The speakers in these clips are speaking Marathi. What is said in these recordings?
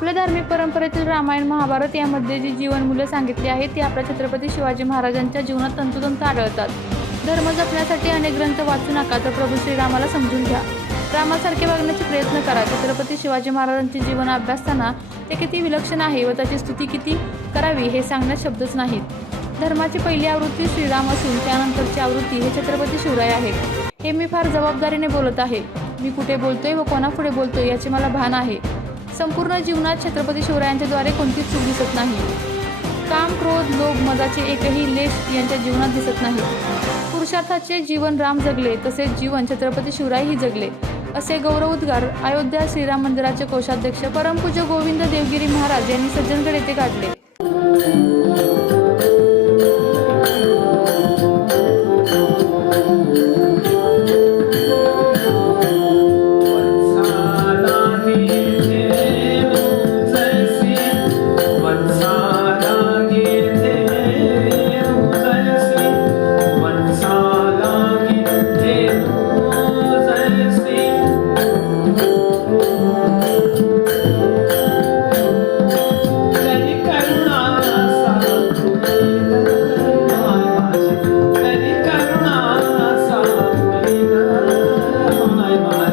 आपल्या धार्मिक परंपरेतील रामायण महाभारत यामध्ये जी जीवनमूल्य सांगितली आहेत ती आपल्या छत्रपती शिवाजी महाराजांच्या जीवनात तंतोतंत आढळतात. धर्म जपण्यासाठी अनेक ग्रंथ वाचू नका तर प्रभू श्रीरामाला समजून घ्या. रामासारखे वागण्याचे प्रयत्न करा. छत्रपती शिवाजी महाराजांचे जीवन अभ्यासताना ते किती विलक्षण आहे व त्याची स्तुती किती करावी हे सांगण्यात शब्दच नाहीत. धर्माची पहिली आवृत्ती श्रीराम असून त्यानंतरची आवृत्ती हे छत्रपती शिवराय आहे हे मी फार जबाबदारीने बोलत आहे. मी कुठे बोलतोय व कोणापुढे बोलतोय याचे मला भान आहे. संपूर्ण जीवनात छत्रपती शिवरायांच्याद्वारे कोणतीच चूक दिसत नाही. काम क्रोध लोभ मजाचे एकही लेश यांच्या जीवनात दिसत नाही. पुरुषार्थाचे जीवन राम जगले तसेच जीवन छत्रपती शिवरायही जगले असे गौरवोद्गार अयोध्या श्रीराम मंदिराचे कोषाध्यक्ष परमपूज्य गोविंद देवगिरी महाराज यांनी सज्जनगड येथे काढले.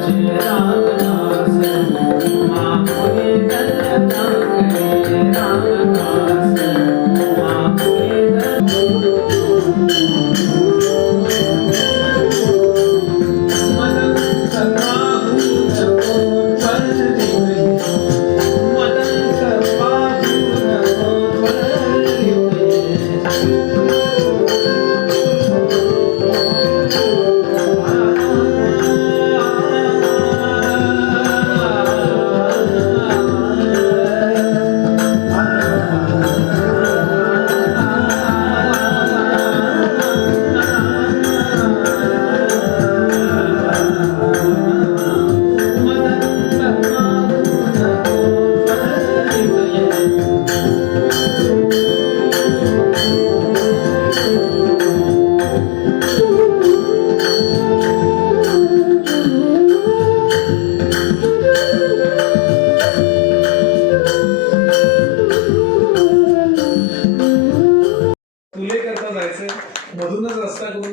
ചേരാ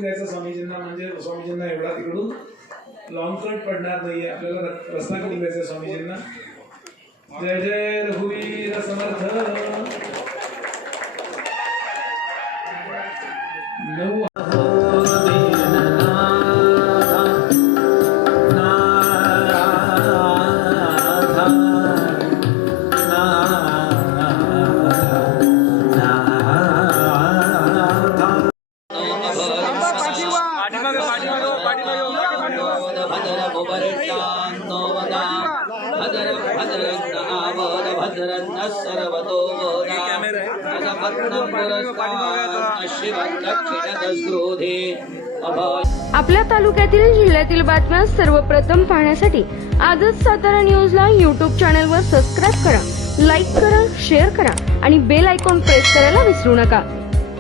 द्यायचं स्वामीजींना म्हणजे स्वामीजींना एवढा तिकडून लॉंग कट पडणार नाहीये. आपल्याला र- रस्ता करून द्यायचा स्वामीजींना. जय जय रघुवीर समर्थ. भद्रन्न सर्वतो शिवदक्षिणदस्रोधे अभय. आपल्या तालुक्यातील जिल्ह्यातील बातम्या सर्वप्रथम पाहण्यासाठी आजच सातारा न्यूजला यूट्यूब चॅनलवर सबस्क्राईब करा लाईक करा शेअर करा आणि बेल आयकॉन प्रेस करायला विसरू नका.